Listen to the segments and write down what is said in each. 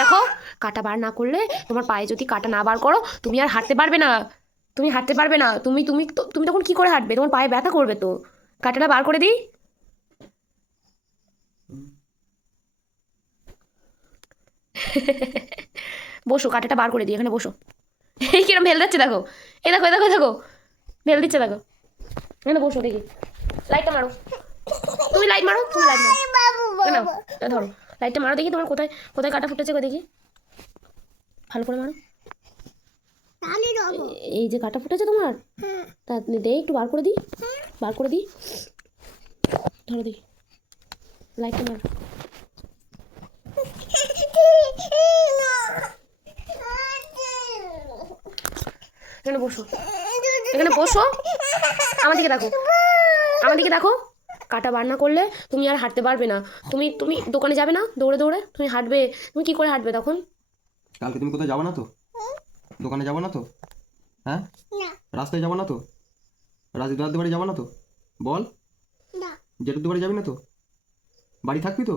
দেখো, কাটা বার না করলে, তোমার পায়ে যদি কাটা না বার করো, তুমি আর হাঁটতে পারবে না। তুমি হাঁটতে পারবে না। তুমি তখন কি করে হাঁটবে? তোমার পায়ে ব্যথা করবে তো। কাটাটা বার করে দিই। বসো, কাটাটা বার করে দিই, এখানে বসো। এই কিরম ভেল দিচ্ছে দেখো। এই দেখো, এই দেখো, এই দেখো, ভেল দিচ্ছে দেখো। এখানে বসো দেখি। লাইটটা মারো। তুমি লাইট মারো, তুমি লাইট মারো। নাও, ধরো। লাইটটা মারো দেখি, তোমার কোথায় কোথায় কাটা ফুটেছে গো দেখি। ভালো করে মারো। এই যে কাটা ফুটেছে তোমার, তা দে একটু বার করে দিই। বার করে দিই। ধরো দেখি। লাইটটা মারো। এখানে বসো, এখানে বসো। আমার দিকে দেখো, আমার দিকে দেখো। কাটা বার না করলে তুমি আর হাঁটতে পারবে না। তুমি তুমি দোকানে যাবে না দৌড়ে দৌড়ে? তুমি হাঁটবে, তুমি কি করে হাঁটবে তখন? কালকে তুমি কোথায় যাবো না তো? দোকানে যাবো না তো? হ্যাঁ, রাস্তায় যাবো না তো? রাজীব বাড়ি যাবো না তো? বল। জেঠুর বাড়ি যাবি না তো? বাড়ি থাকবি তো?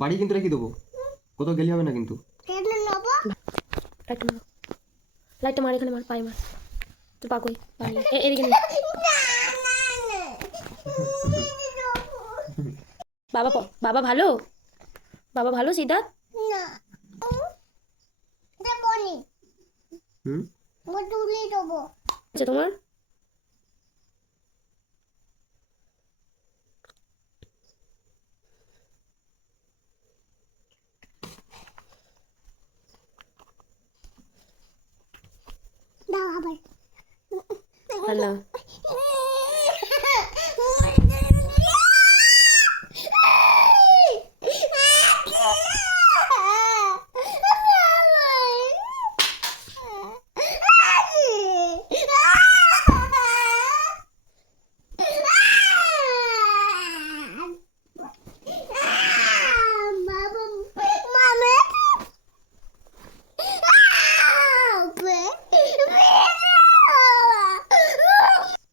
বাড়ি কিন্তু রেখে দেবো, কোথাও গেলি হবে না কিন্তু। লাইটটা মারো, লাইটটা মার, এখানে মার, পায়ে মার। তো পা কই? পা নিয়ে এদিকে নিয়ে। বাবা ভালো? বাবা ভালো সিদ্ধার্থ? হুম। আচ্ছা তোমার? আল্লাহ।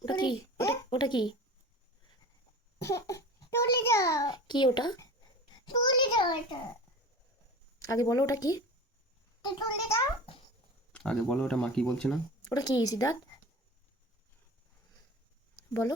ওটা কি? ওটা কি? কি ওটা? আগে বলো ওটা কি? আগে বলো ওটা মা কি বলছে না? ওটা কি সিদ্ধার্থ? বলো।